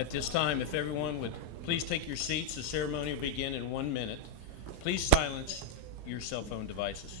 At this time, if everyone would please take your seats, the ceremony will begin in 1 minute. Please silence your cell phone devices.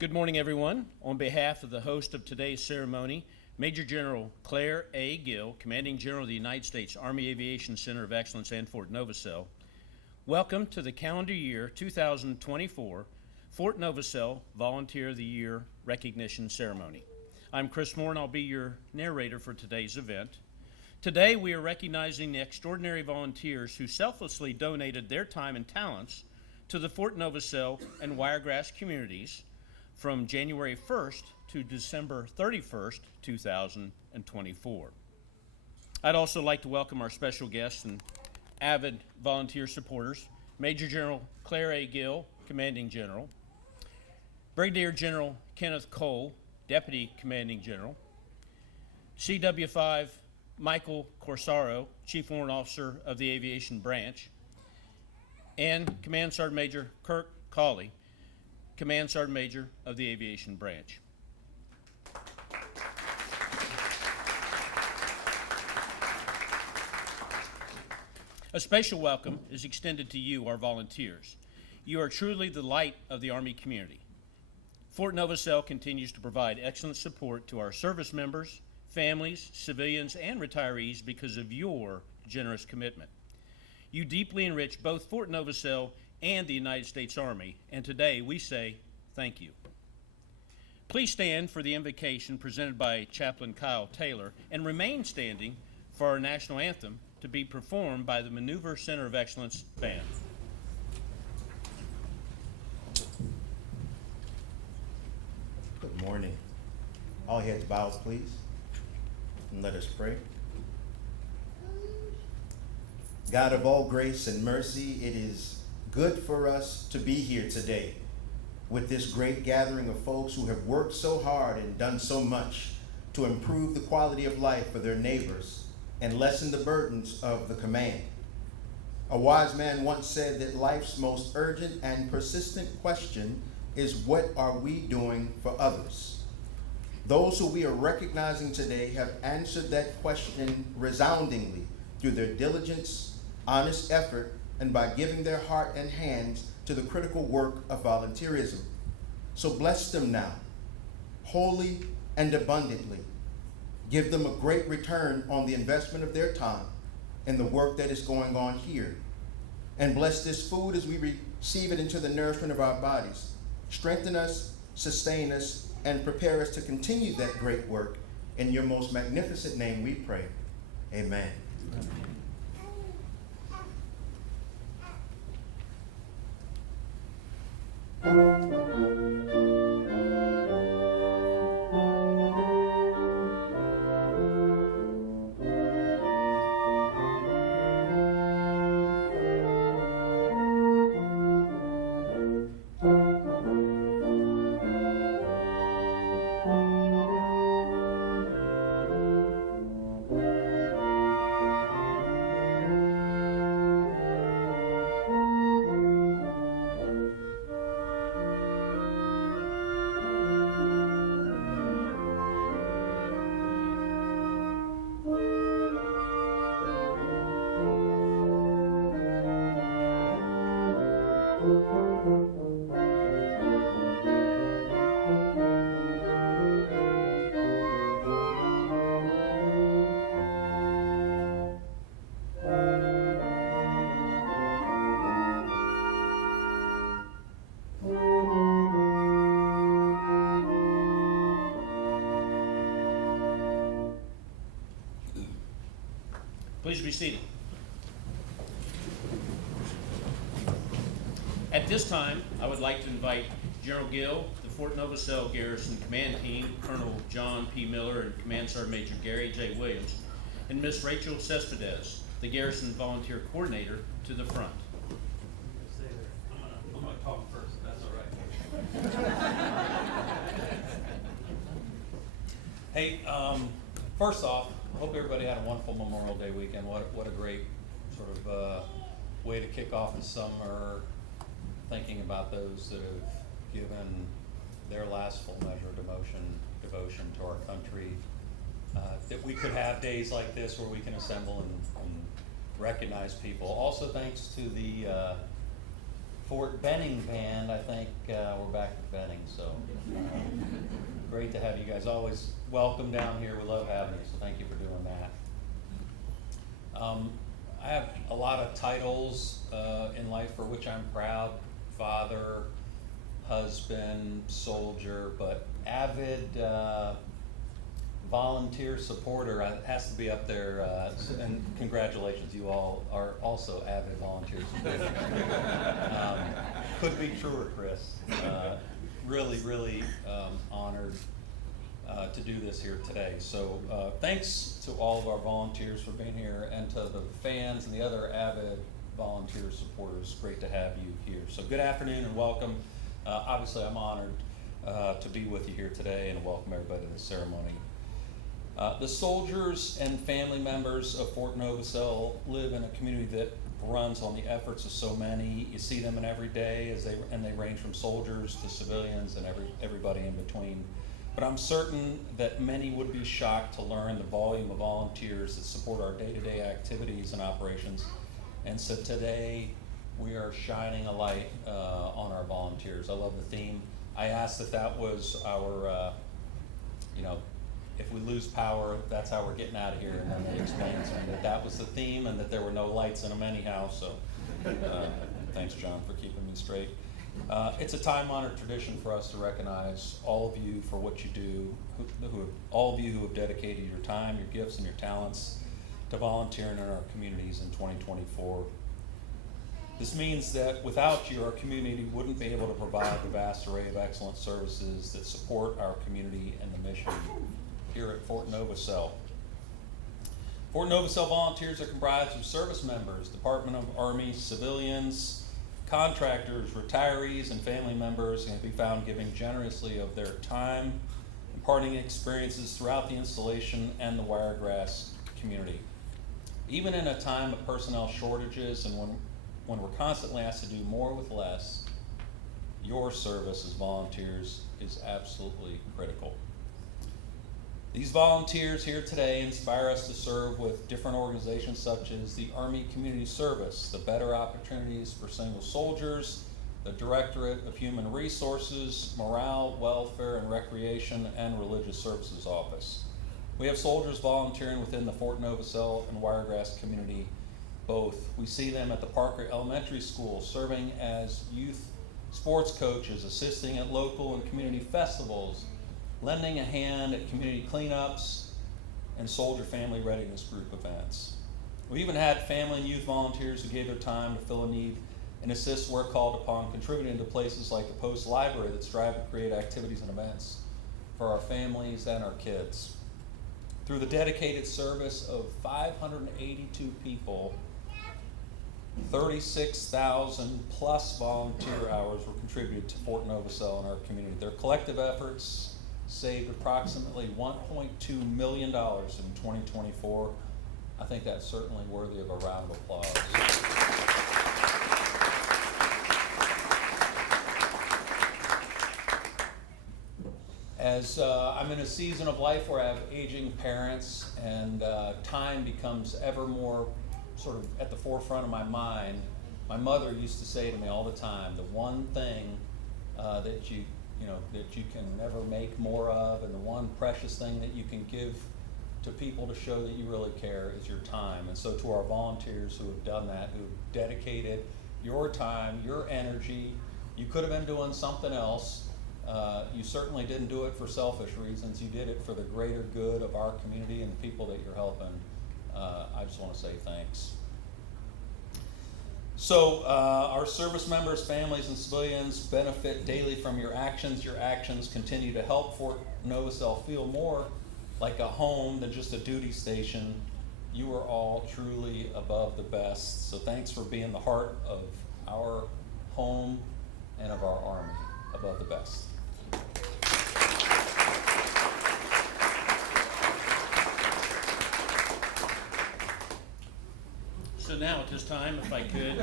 Good morning, everyone. On behalf of the host of today's ceremony, Major General Claire A. Gill, Commanding General of the United States Army Aviation Center of Excellence and Fort Novosel, welcome to the calendar year 2024 Fort Novosel Volunteer of the Year Recognition Ceremony. I'm Chris Moore, and I'll be your narrator for today's event. Today, we are recognizing the extraordinary volunteers who selflessly donated their time and talents to the Fort Novosel and Wiregrass communities from January 1st to December 31st, 2024. I'd also like to welcome our special guests and avid volunteer supporters, Major General Claire A. Gill, Commanding General, Brigadier General Kenneth Cole, Deputy Commanding General, CW5 Michael Corsaro, Chief Warrant Officer of the Aviation Branch, and Command Sergeant Major Kirk Cawley, Command Sergeant Major of the Aviation Branch. A special welcome is extended to you, our volunteers. You are truly the light of the Army community. Fort Novosel continues to provide excellent support to our service members, families, civilians, and retirees because of your generous commitment. You deeply enrich both Fort Novosel and the United States Army, and today we say thank you. Please stand for the invocation presented by Chaplain Kyle Taylor and remain standing for our national anthem to be performed by the Maneuver Center of Excellence Band. Good morning. All heads bowed, please, and let us pray. God of all grace and mercy, it is good for us to be here today with this great gathering of folks who have worked so hard and done so much to improve the quality of life for their neighbors and lessen the burdens of the command. A wise man once said that life's most urgent and persistent question is, what are we doing for others? Those who we are recognizing today have answered that question resoundingly through their diligence, honest effort, and by giving their heart and hands to the critical work of volunteerism. So bless them now, wholly and abundantly. Give them a great return on the investment of their time and the work that is going on here. And bless this food as we receive it into the nourishment of our bodies. Strengthen us, sustain us, and prepare us to continue that great work. In your most magnificent name we pray. Amen. Amen. Please be seated. At this time, I would like to invite General Gill, the Fort Novosel Garrison Command Team, Colonel John P. Miller, and Command Sergeant Major Gary J. Williams, and Miss Rachel Cespedes, the Garrison Volunteer Coordinator, to the front. Stay there. I'm gonna talk first, if that's all right. Hey, first off, I hope everybody had a wonderful Memorial Day weekend. What a great sort of way to kick off the summer, thinking about those that have given their last full measure of devotion to our country. That we could have days like this where we can assemble and recognize people. Also, thanks to the Fort Benning band, I think we're back to Benning, so great to have you guys. Always welcome down here. We love having you, so thank you for doing that. I have a lot of titles in life for which I'm proud: father, husband, soldier, but avid volunteer supporter has to be up there, and congratulations, you all are also avid volunteer supporters. Could be truer, Chris. Really honored to do this here today. So thanks to all of our volunteers for being here, and to the fans and the other avid volunteer supporters. Great to have you here. So good afternoon and welcome. Obviously, I'm honored to be with you here today and welcome everybody to the ceremony. The soldiers and family members of Fort Novosel live in a community that runs on the efforts of so many. You see them in every day and they range from soldiers to civilians and everybody in between. But I'm certain that many would be shocked to learn the volume of volunteers that support our day-to-day activities and operations. And so today we are shining a light on our volunteers. I love the theme. I asked if that was our, if we lose power, that's how we're getting out of here. And then they explained to me that was the theme and that there were no lights in them anyhow. So thanks, John, for keeping me straight. It's a time-honored tradition for us to recognize all of you for what you do, all of you who have dedicated your time, your gifts, and your talents to volunteering in our communities in 2024. This means that without you, our community wouldn't be able to provide the vast array of excellent services that support our community and the mission here at Fort Novosel. Fort Novosel volunteers are comprised of service members, Department of Army civilians, contractors, retirees, and family members, and can be found giving generously of their time, imparting experiences throughout the installation and the Wiregrass community. Even in a time of personnel shortages and when we're constantly asked to do more with less, your service as volunteers is absolutely critical. These volunteers here today inspire us to serve with different organizations such as the Army Community Service, the Better Opportunities for Single Soldiers, the Directorate of Human Resources, Morale, Welfare, and Recreation, and Religious Services Office. We have soldiers volunteering within the Fort Novosel and Wiregrass community both. We see them at the Parker Elementary School serving as youth sports coaches, assisting at local and community festivals, lending a hand at community cleanups, and soldier family readiness group events. We even had family and youth volunteers who gave their time to fill a need and assist where called upon, contributing to places like the Post Library that strive to create activities and events for our families and our kids. Through the dedicated service of 582 people, 36,000 plus volunteer hours were contributed to Fort Novosel and our community. Their collective efforts saved approximately $1.2 million in 2024. I think that's certainly worthy of a round of applause. As I'm in a season of life where I have aging parents and time becomes ever more sort of at the forefront of my mind, my mother used to say to me all the time, the one thing that you can never make more of, and the one precious thing that you can give to people to show that you really care is your time. And so to our volunteers who have done that, who have dedicated your time, your energy, you could have been doing something else. You certainly didn't do it for selfish reasons. You did it for the greater good of our community and the people that you're helping. I just want to say thanks. So, our service members, families, and civilians benefit daily from your actions. Your actions continue to help Fort Novosel feel more like a home than just a duty station. You are all truly above the best. So thanks for being the heart of our home and of our Army, above the best. So now at this time, if I could,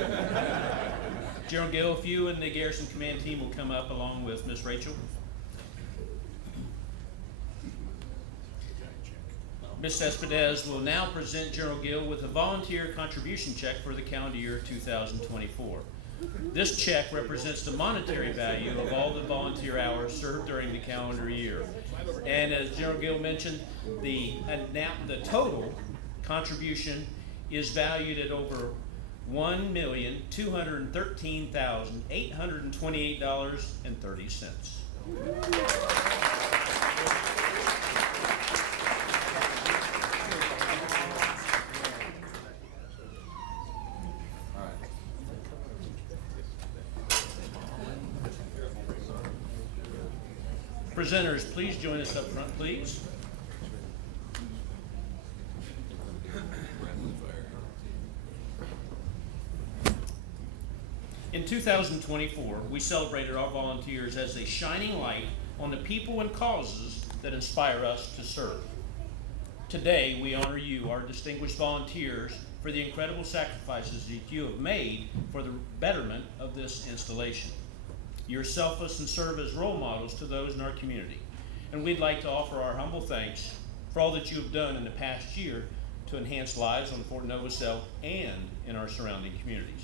General Gill, if you and the Garrison Command team will come up along with Miss Rachel. Ms. Cespedes will now present General Gill with a volunteer contribution check for the calendar year 2024. This check represents the monetary value of all the volunteer hours served during the calendar year. And as General Gill mentioned, the total contribution is valued at over $1,213,828.30. Presenters, please join us up front, please. In 2024, we celebrated our volunteers as a shining light on the people and causes that inspire us to serve. Today, we honor you, our distinguished volunteers, for the incredible sacrifices that you have made for the betterment of this installation. You're selfless and serve as role models to those in our community. And we'd like to offer our humble thanks for all that you have done in the past year to enhance lives on Fort Novosel and in our surrounding communities.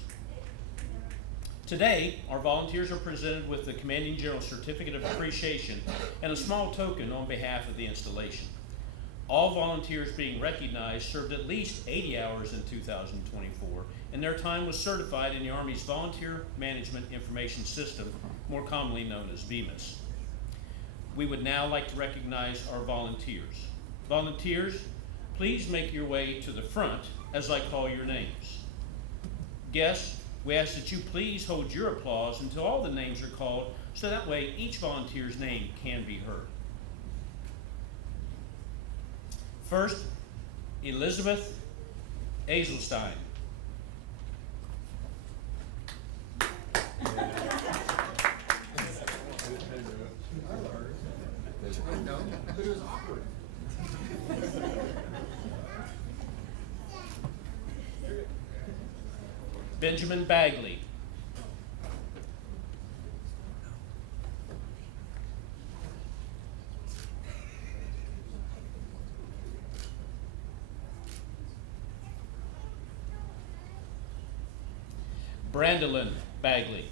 Today, our volunteers are presented with the Commanding General's Certificate of Appreciation and a small token on behalf of the installation. All volunteers being recognized served at least 80 hours in 2024, and their time was certified in the Army's Volunteer Management Information System, more commonly known as VMIS. We would now like to recognize our volunteers. Volunteers, please make your way to the front as I call your names. Guests, we ask that you please hold your applause until all the names are called, so that way each volunteer's name can be heard. First, Elizabeth Azelstein. Benjamin Bagley. Brandolyn Bagley.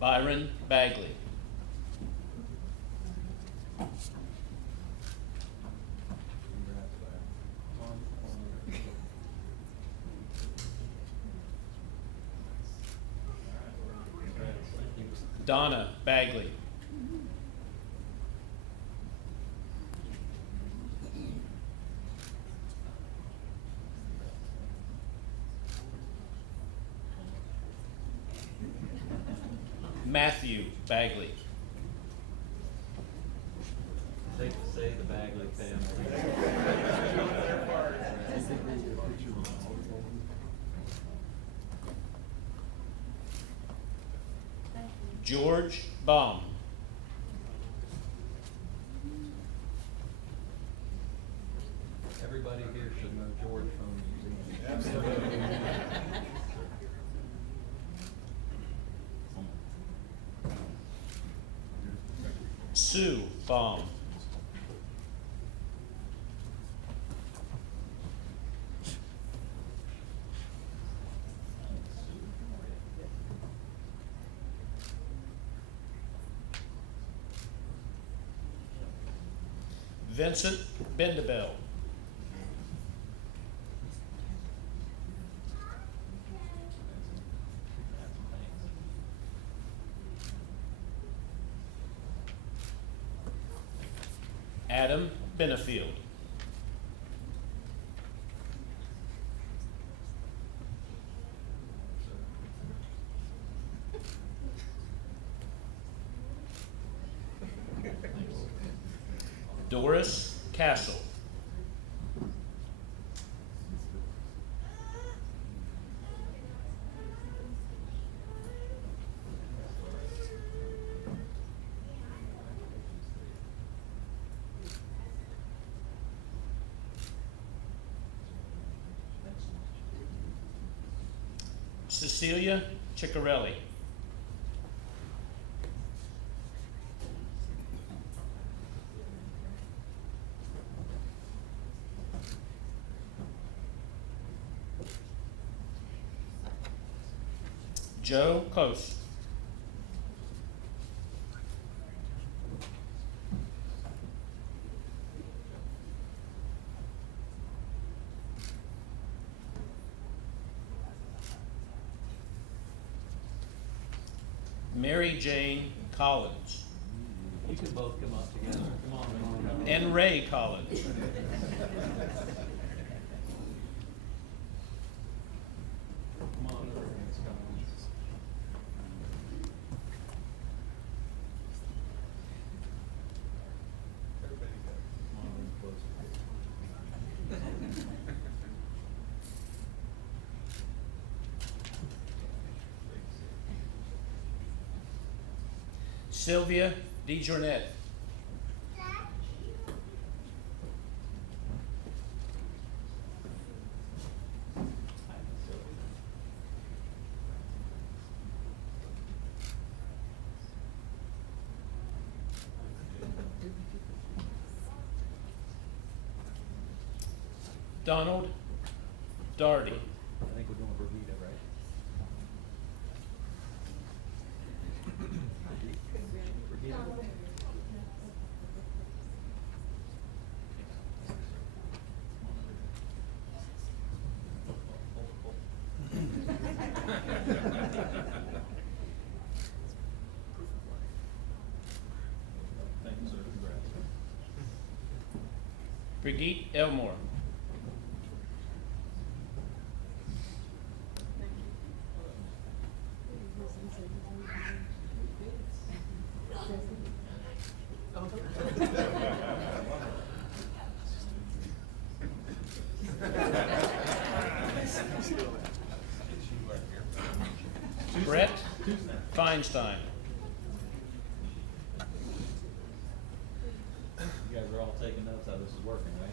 Byron Bagley. Donna Bagley. Matthew Bagley. Safe to say the Bagley family. George Baum. Everybody here should know George from the museum. Sue Baum. Vincent Bendabell. Adam Benefield. Doris Castle. Cecilia Ciccarelli. Joe Close. Mary Jane Collins. You can both come up together. Come on, come on. And Ray Collins. Come on. Sylvia DeJournette. Donald Darty. I think we're doing Brigida, right? Thank you, sir. Congrats. Brigitte Elmore. Brett Feinstein. You guys are all taking notes how this is working, right?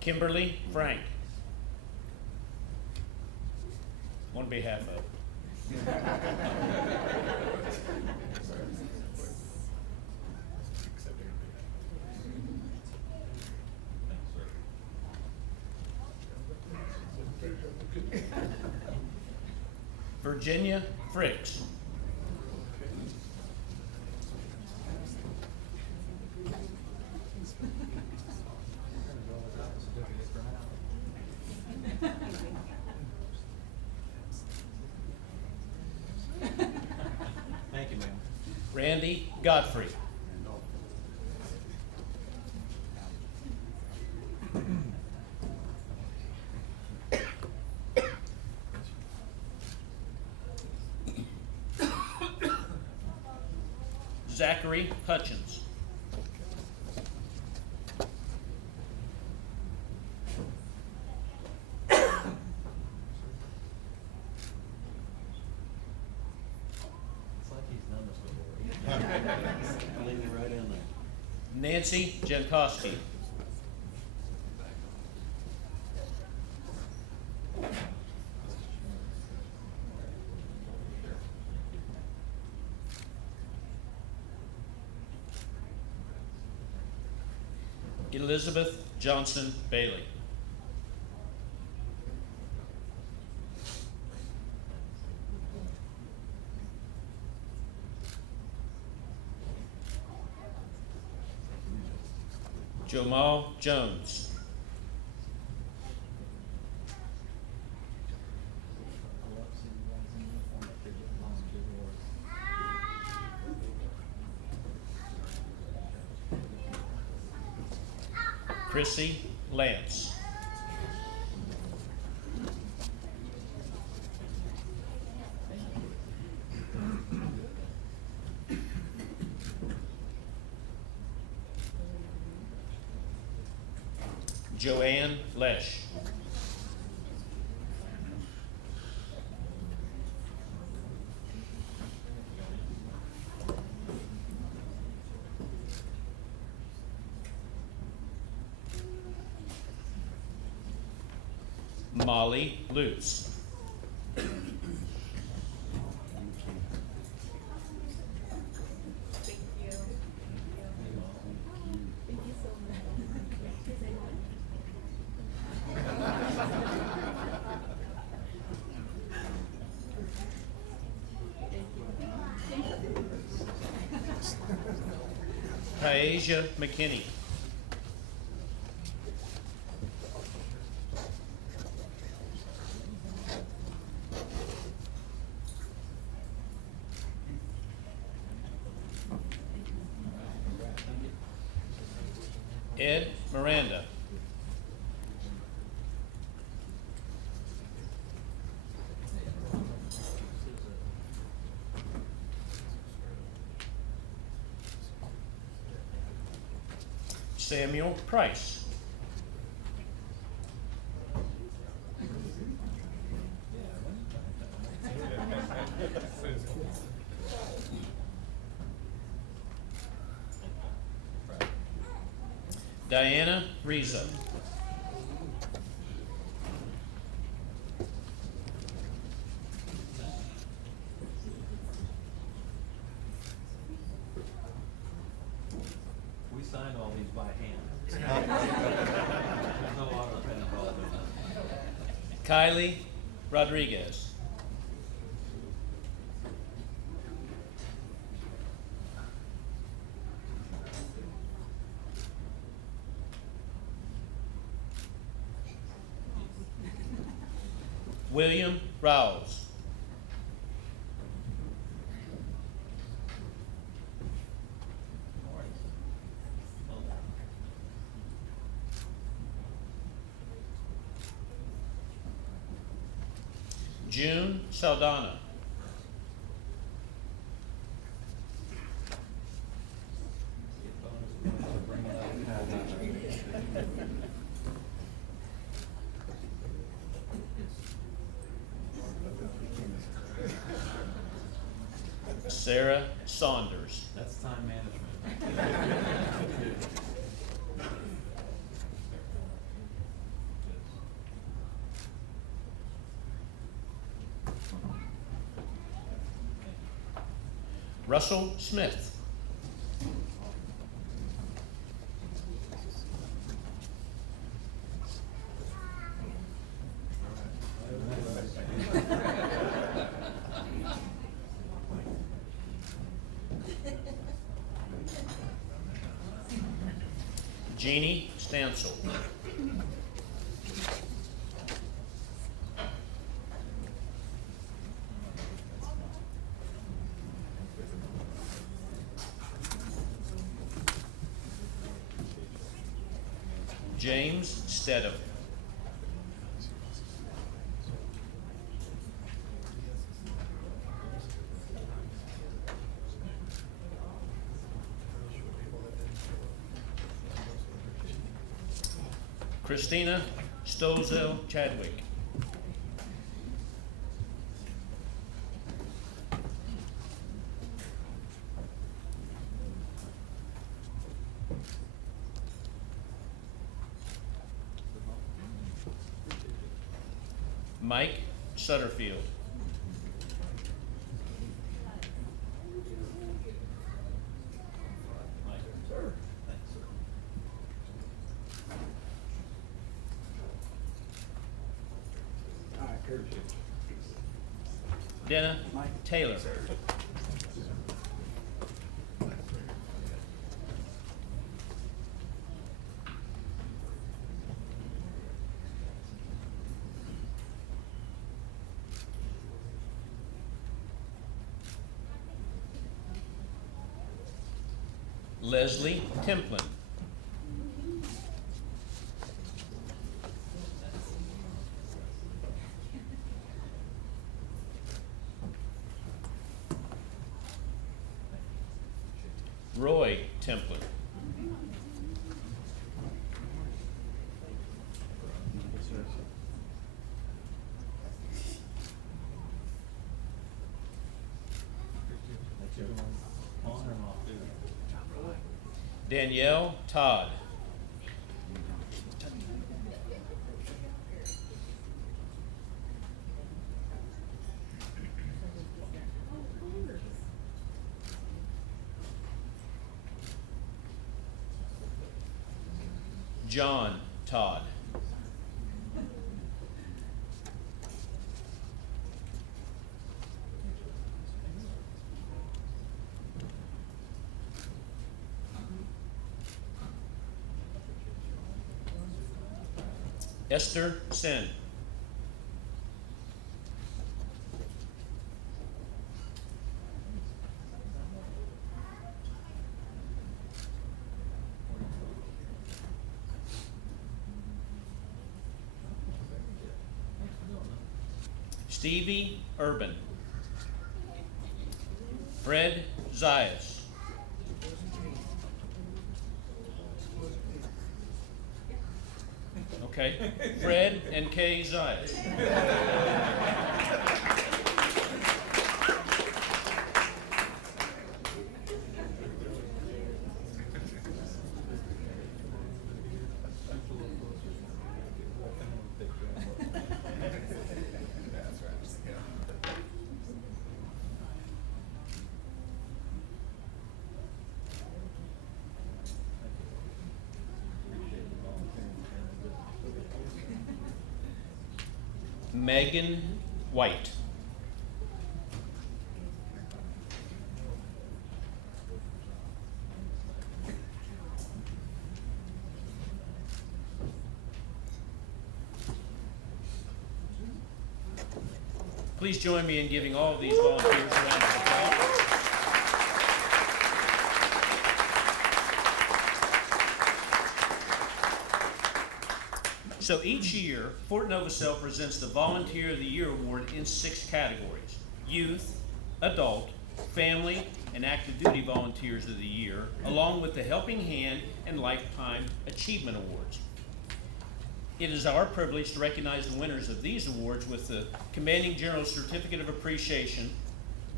Kimberly Frank. On behalf of. Virginia Fricks. Thank you, ma'am. Randy Godfrey. Zachary Hutchins. It's like he's done this before. Leave me right in there. Nancy Jankowski. Elizabeth Johnson Bailey. Jamal Jones. Chrissy Lance. Joanne Lesh. Molly Lutz. Taisha McKinney. Ed Miranda. Samuel Price. Diana Reza. We signed all these by hand. There's no auto pen involved in that. Kylie Rodriguez. William Rouse. June Saldana. Sarah Saunders. That's time management. Russell Smith. Jeannie Stansel. James Stedham. Christina Stozel Chadwick. Mike Sutterfield. Denna Taylor. Leslie Templin. Roy Templer. Danielle Todd. John Todd. Esther Sen. Stevie Urban. Fred Zayas. Okay, Fred and Kay Zayas. Megan White. Please join me in giving all of these volunteers a round of applause. So each year, Fort Novosel presents the Volunteer of the Year Award in 6 categories: Youth, Adult, Family, and Active Duty Volunteers of the Year, along with the Helping Hand and Lifetime Achievement Awards. It is our privilege to recognize the winners of these awards with the Commanding General's Certificate of Appreciation,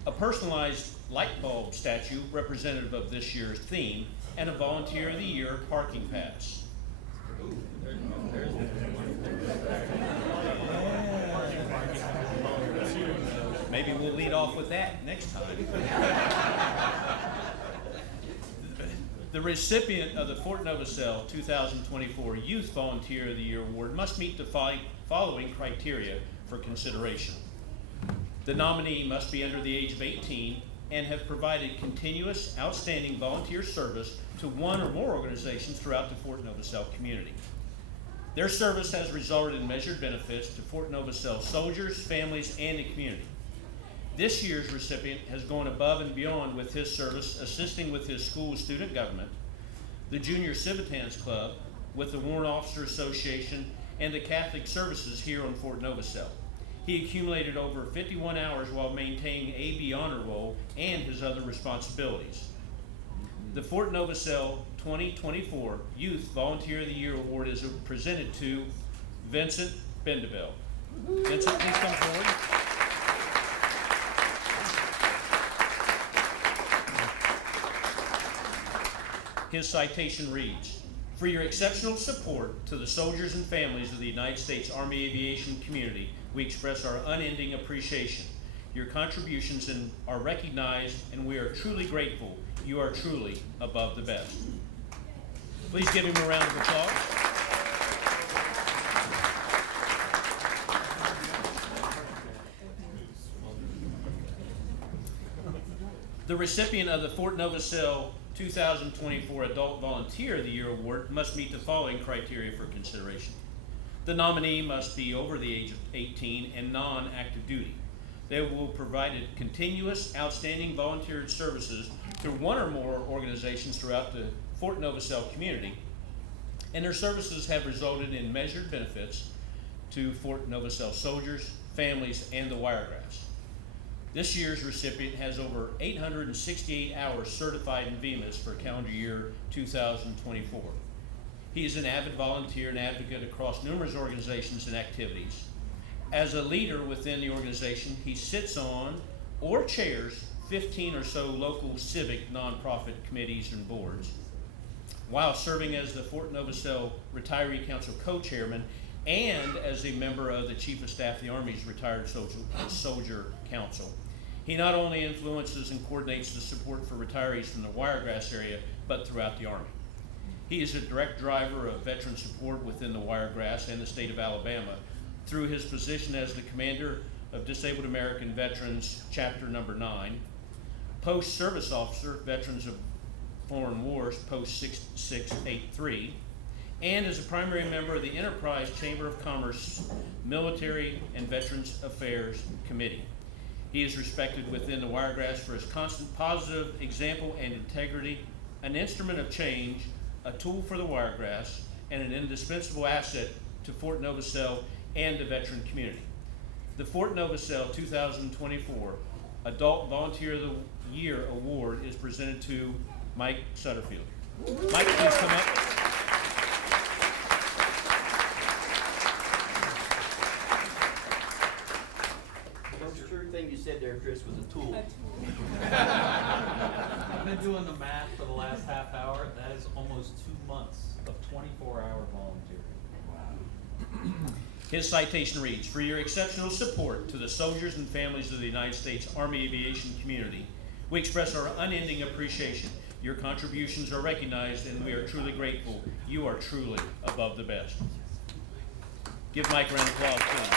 a personalized light bulb statue representative of this year's theme, and a Volunteer of the Year parking pass. Maybe we'll lead off with that next time. The recipient of the Fort Novosel 2024 Youth Volunteer of the Year Award must meet the following criteria for consideration. The nominee must be under the age of 18 and have provided continuous, outstanding volunteer service to one or more organizations throughout the Fort Novosel community. Their service has resulted in measured benefits to Fort Novosel soldiers, families, and the community. This year's recipient has gone above and beyond with his service, assisting with his school student government, the Junior Civitans Club, with the Warrant Officer Association, and the Catholic services here on Fort Novosel. He accumulated over 51 hours while maintaining AB honor roll and his other responsibilities. The Fort Novosel 2024 Youth Volunteer of the Year Award is presented to Vincent Bendeville. Vincent, please come forward. His citation reads, "For your exceptional support to the soldiers and families of the United States Army Aviation community, we express our unending appreciation. Your contributions are recognized, and we are truly grateful. You are truly above the best." Please give him a round of applause. The recipient of the Fort Novosel 2024 Adult Volunteer of the Year Award must meet the following criteria for consideration. The nominee must be over the age of 18 and non-active duty. They will provide continuous, outstanding volunteer services through one or more organizations throughout the Fort Novosel community, and their services have resulted in measured benefits to Fort Novosel soldiers, families, and the Wiregrass. This year's recipient has over 868 hours certified in VMIS for calendar year 2024. He is an avid volunteer and advocate across numerous organizations and activities. As a leader within the organization, he sits on or chairs 15 or so local civic nonprofit committees and boards, while serving as the Fort Novosel Retiree Council co-chairman and as a member of the Chief of Staff of the Army's Retired Soldier Council. He not only influences and coordinates the support for retirees from the Wiregrass area, but throughout the Army. He is a direct driver of veteran support within the Wiregrass and the state of Alabama through his position as the commander of Disabled American Veterans, Chapter Number 9, Post-Service Officer, Veterans of Foreign Wars, Post 6683, and is a primary member of the Enterprise Chamber of Commerce Military and Veterans Affairs Committee. He is respected within the Wiregrass for his constant positive example and integrity, an instrument of change, a tool for the Wiregrass, and an indispensable asset to Fort Novosel and the veteran community. The Fort Novosel 2024 Adult Volunteer of the Year Award is presented to Mike Sutterfield. Mike, please come up. Most true thing you said there, Chris, was a tool. I've been doing the math for the last half hour. That is almost 2 months of 24-hour volunteering. His citation reads, "For your exceptional support to the soldiers and families of the United States Army aviation community, we express our unending appreciation. Your contributions are recognized and we are truly grateful. You are truly above the best." Give Mike a round of applause, please.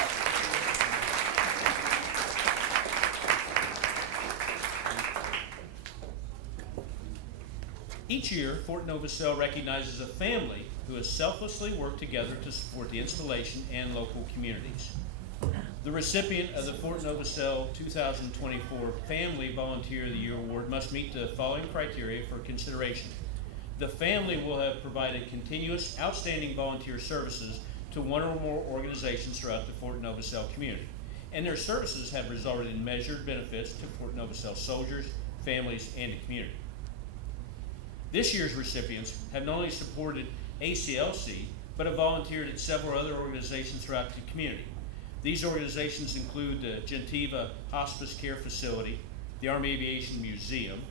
Each year, Fort Novosel recognizes a family who has selflessly worked together to support the installation and local communities. The recipient of the Fort Novosel 2024 Family Volunteer of the Year Award must meet the following criteria for consideration. The family will have provided continuous, outstanding volunteer services to one or more organizations throughout the Fort Novosel community, and their services have resulted in measured benefits to Fort Novosel soldiers, families, and the community. This year's recipients have not only supported ACLC, but have volunteered at several other organizations throughout the community. These organizations include the Gentiva Hospice Care Facility, the Army Aviation Museum,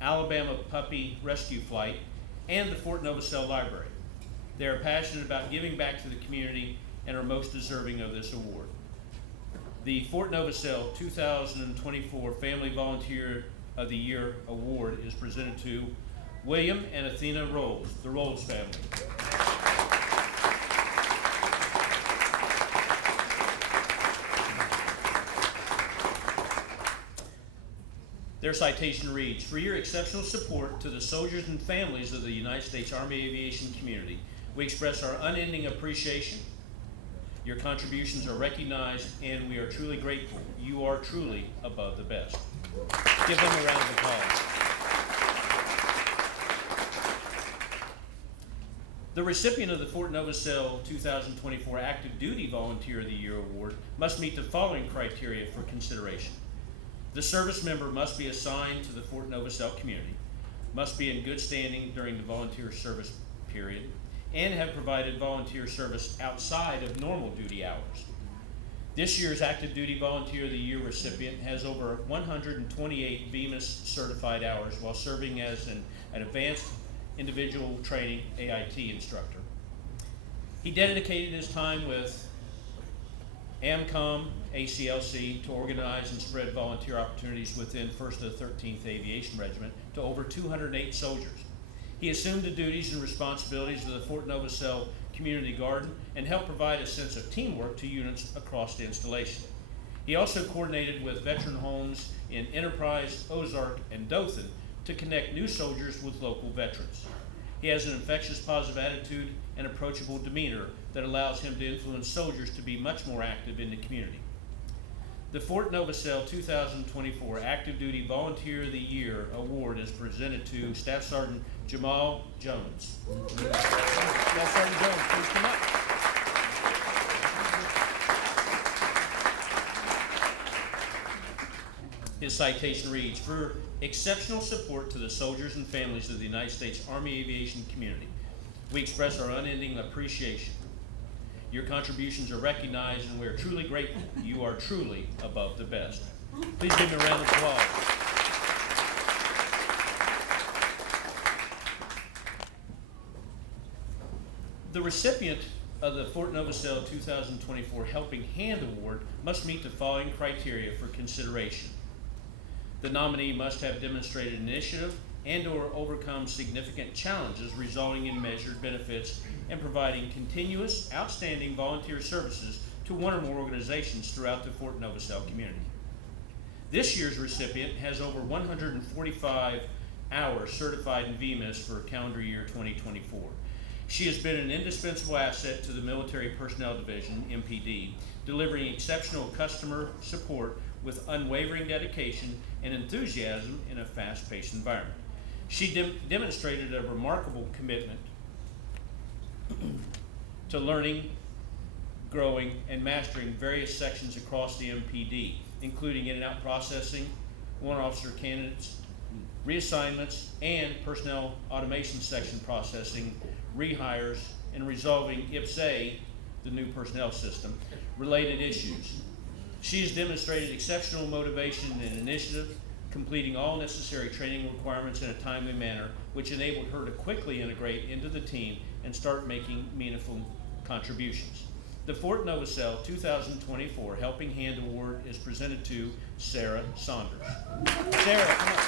Alabama Puppy Rescue Flight, and the Fort Novosel Library. They are passionate about giving back to the community and are most deserving of this award. The Fort Novosel 2024 Family Volunteer of the Year Award is presented to William and Athena Rolls, the Rolls family. Their citation reads, "For your exceptional support to the soldiers and families of the United States Army aviation community, we express our unending appreciation. Your contributions are recognized and we are truly grateful. You are truly above the best." Give them a round of applause. The recipient of the Fort Novosel 2024 Active Duty Volunteer of the Year Award must meet the following criteria for consideration. The service member must be assigned to the Fort Novosel community, must be in good standing during the volunteer service period, and have provided volunteer service outside of normal duty hours. This year's Active Duty Volunteer of the Year recipient has over 128 VMIS certified hours while serving as an advanced individual training AIT instructor. He dedicated his time with AMCOM ACLC to organize and spread volunteer opportunities within 1st to 13th Aviation Regiment to over 208 soldiers. He assumed the duties and responsibilities of the Fort Novosel Community Garden and helped provide a sense of teamwork to units across the installation. He also coordinated with veteran homes in Enterprise, Ozark, and Dothan to connect new soldiers with local veterans. He has an infectious positive attitude and approachable demeanor that allows him to influence soldiers to be much more active in the community. The Fort Novosel 2024 Active Duty Volunteer of the Year Award is presented to Staff Sergeant Jamal Jones. Staff Sergeant Jones, please come up. His citation reads, "For exceptional support to the soldiers and families of the United States Army Aviation community, we express our unending appreciation. Your contributions are recognized and we are truly grateful. You are truly above the best." Please give me a round of applause. The recipient of the Fort Novosel 2024 Helping Hand Award must meet the following criteria for consideration. The nominee must have demonstrated initiative and/or overcome significant challenges resulting in measured benefits and providing continuous, outstanding volunteer services to one or more organizations throughout the Fort Novosel community. This year's recipient has over 145 hours certified in VMIS for calendar year 2024. She has been an indispensable asset to the Military Personnel Division, MPD, delivering exceptional customer support with unwavering dedication and enthusiasm in a fast-paced environment. She demonstrated a remarkable commitment to learning, growing, and mastering various sections across the MPD, including in and out processing, warrant officer candidates, reassignments, and personnel automation section processing, rehires, and resolving IPSA, the new personnel system, related issues. She has demonstrated exceptional motivation and initiative, completing all necessary training requirements in a timely manner, which enabled her to quickly integrate into the team and start making meaningful contributions. The Fort Novosel 2024 Helping Hand Award is presented to Sarah Saunders. Sarah, come on.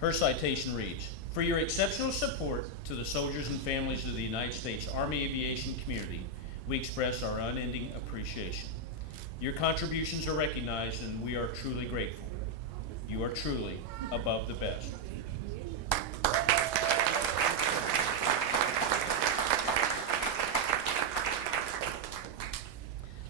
Her citation reads, "For your exceptional support to the soldiers and families of the United States Army Aviation community, we express our unending appreciation. Your contributions are recognized and we are truly grateful. You are truly above the best."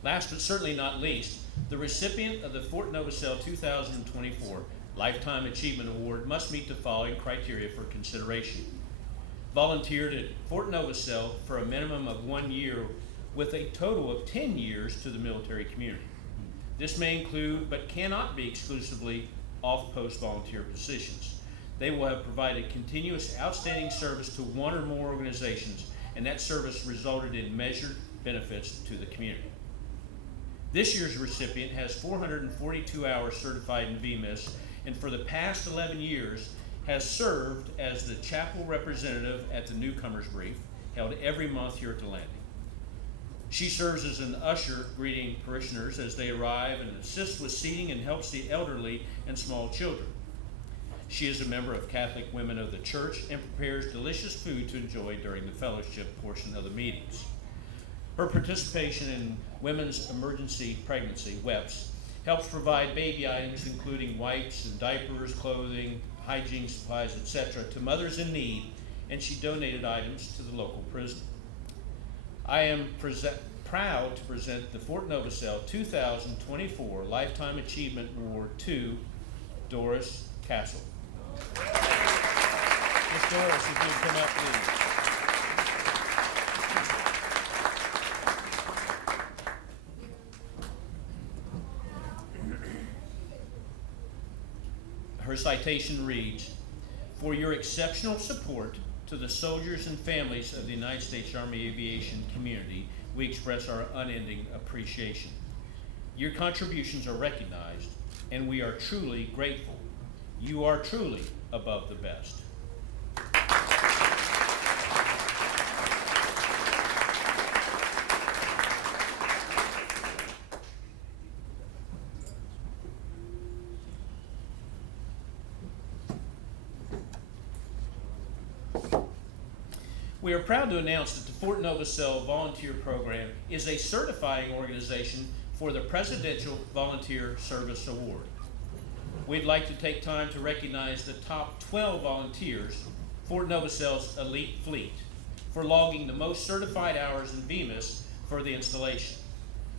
Last but certainly not least, the recipient of the Fort Novosel 2024 Lifetime Achievement Award must meet the following criteria for consideration. Volunteered at Fort Novosel for a minimum of 1 year with a total of 10 years to the military community. This may include, but cannot be exclusively, off-post volunteer positions. They will have provided continuous outstanding service to one or more organizations, and that service resulted in measured benefits to the community. This year's recipient has 442 hours certified in VMIS, and for the past 11 years has served as the chapel representative at the Newcomers Brief, held every month here at the landing. She serves as an usher, greeting parishioners as they arrive and assists with seating and helps the elderly and small children. She is a member of Catholic Women of the Church and prepares delicious food to enjoy during the fellowship portion of the meetings. Her participation in Women's Emergency Pregnancy, WEPS, helps provide baby items including wipes and diapers, clothing, hygiene supplies, etc. to mothers in need, and she donated items to the local prison. I am proud to present the Fort Novosel 2024 Lifetime Achievement Award to Doris Castle. Miss Doris, if you'd come up, please. Her citation reads, "For your exceptional support to the soldiers and families of the United States Army Aviation community, we express our unending appreciation. Your contributions are recognized, and we are truly grateful. You are truly above the best." We are proud to announce that the Fort Novosel Volunteer Program is a certifying organization for the Presidential Volunteer Service Award. We'd like to take time to recognize the top 12 volunteers, Fort Novosel's elite fleet, for logging the most certified hours in VMIS for the installation.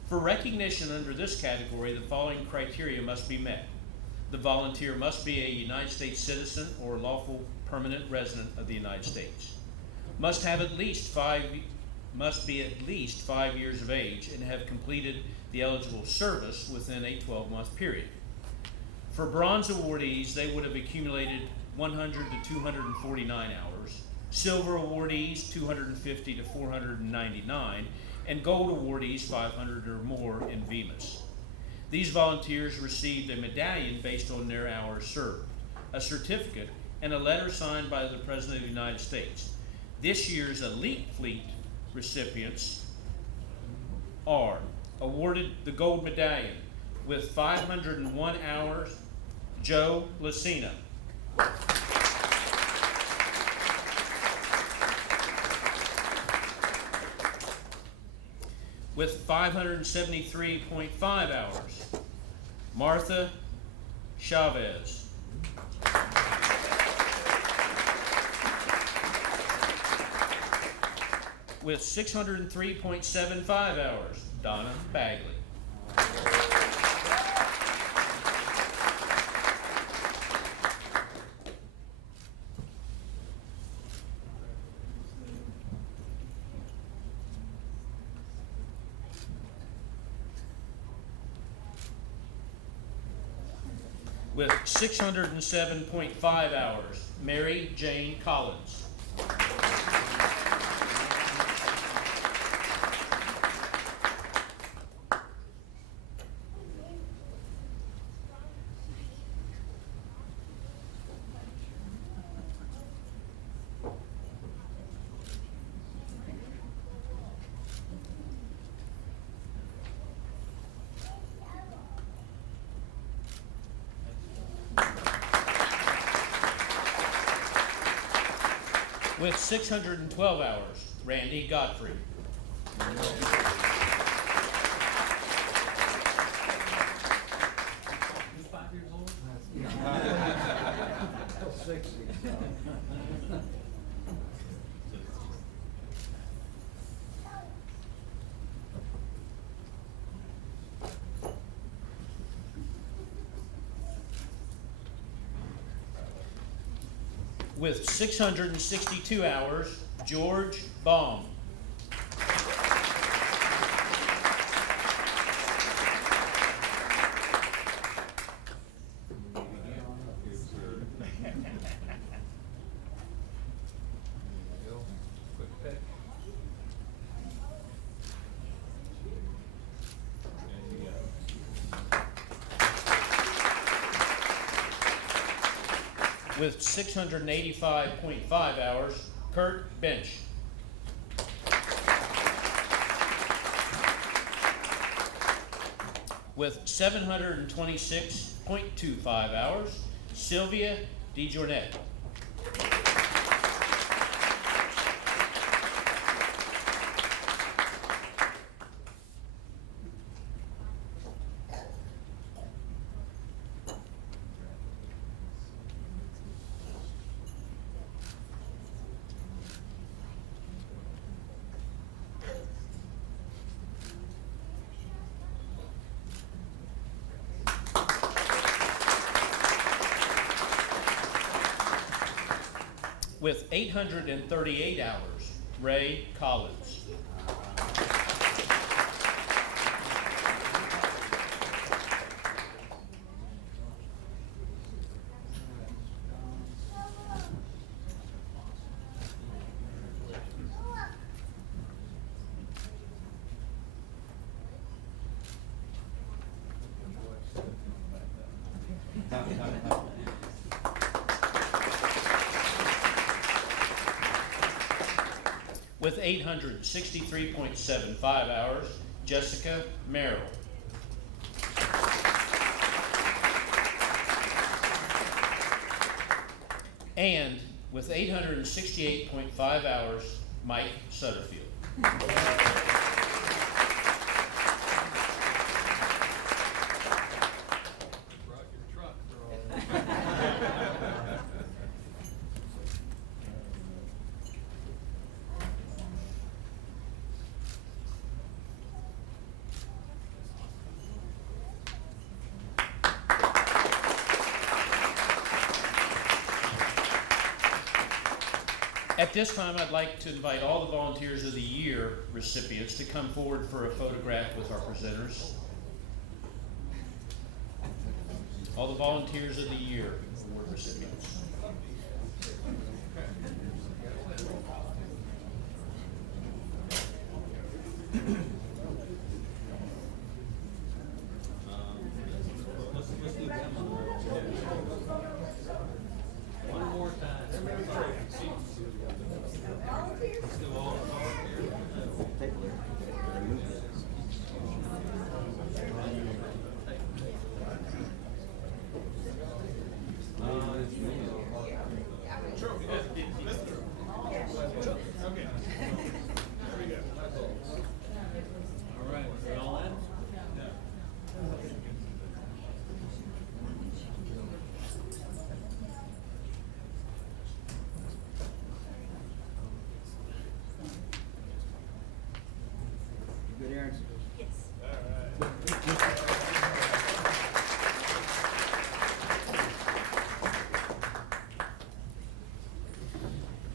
For recognition under this category, the following criteria must be met. The volunteer must be a United States citizen or lawful permanent resident of the United States. must be at least 5 years of age and have completed the eligible service within a 12-month period. For bronze awardees, they would have accumulated 100 to 249 hours, silver awardees 250 to 499, and gold awardees 500 or more in VMIS. These volunteers received a medallion based on their hours served, a certificate, and a letter signed by the President of the United States. This year's Elite Fleet recipients are awarded the gold medallion with 501 hours, Joe Lucina. With 573.5 hours, Martha Chavez. With 603.75 hours, Donna Bagley. With 607.5 hours, Mary Jane Collins. With 612 hours, Randy Godfrey. Who's 5 years old? With 662 hours, George Baum. With 685.5 hours, Kurt Bench. With 726.25 hours, Sylvia DeJournette. With 838 hours, Ray Collins. With 863.75 hours, Jessica Merrill. And with 868.5 hours, Mike Sutterfield. At this time, I'd like to invite all the Volunteers of the Year recipients to come forward for a photograph with our presenters. All the Volunteers of the Year award recipients. Let's do them. One more time. Let's do all the volunteers. All right, we all in? Good, Aaron?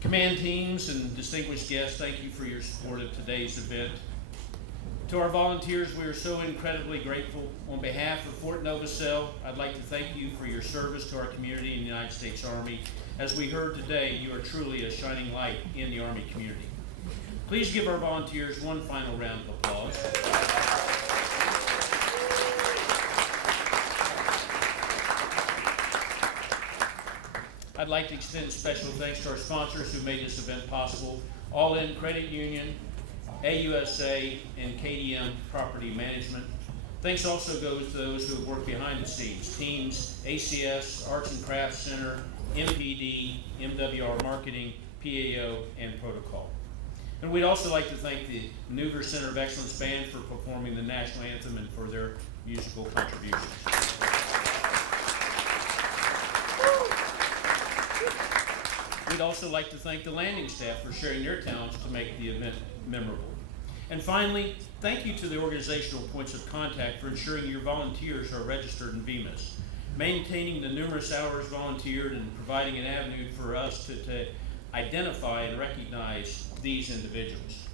Command teams and distinguished guests, thank you for your support of today's event. To our volunteers, we are so incredibly grateful. On behalf of Fort Novosel, I'd like to thank you for your service to our community in the United States Army. As we heard today, you are truly a shining light in the Army community. Please give our volunteers one final round of applause. I'd like to extend special thanks to our sponsors who made this event possible: All In Credit Union, AUSA, and KDM Property Management. Thanks also goes to those who have worked behind the scenes: Teams, ACS, Arts and Crafts Center, MPD, MWR Marketing, PAO, and Protocol. And we'd also like to thank the Maneuver Center of Excellence Band for performing the national anthem and for their musical contributions. We'd also like to thank the landing staff for sharing their talents to make the event memorable. And finally, thank you to the organizational points of contact for ensuring your volunteers are registered in VMIS, maintaining the numerous hours volunteered, and providing an avenue for us to identify and recognize these individuals.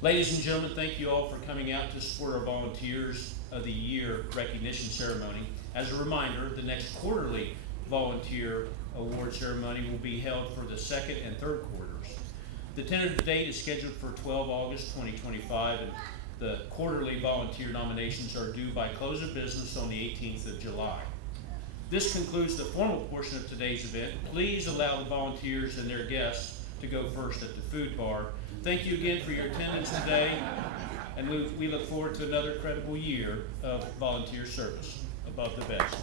Ladies and gentlemen, thank you all for coming out to support our Volunteers of the Year recognition ceremony. As a reminder, the next quarterly volunteer award ceremony will be held for the second and third quarters. The tentative date is scheduled for 12 August 2025, and the quarterly volunteer nominations are due by close of business on the 18th of July. This concludes the formal portion of today's event. Please allow the volunteers and their guests to go first at the food bar. Thank you again for your attendance today, and we look forward to another credible year of volunteer service. Above the best.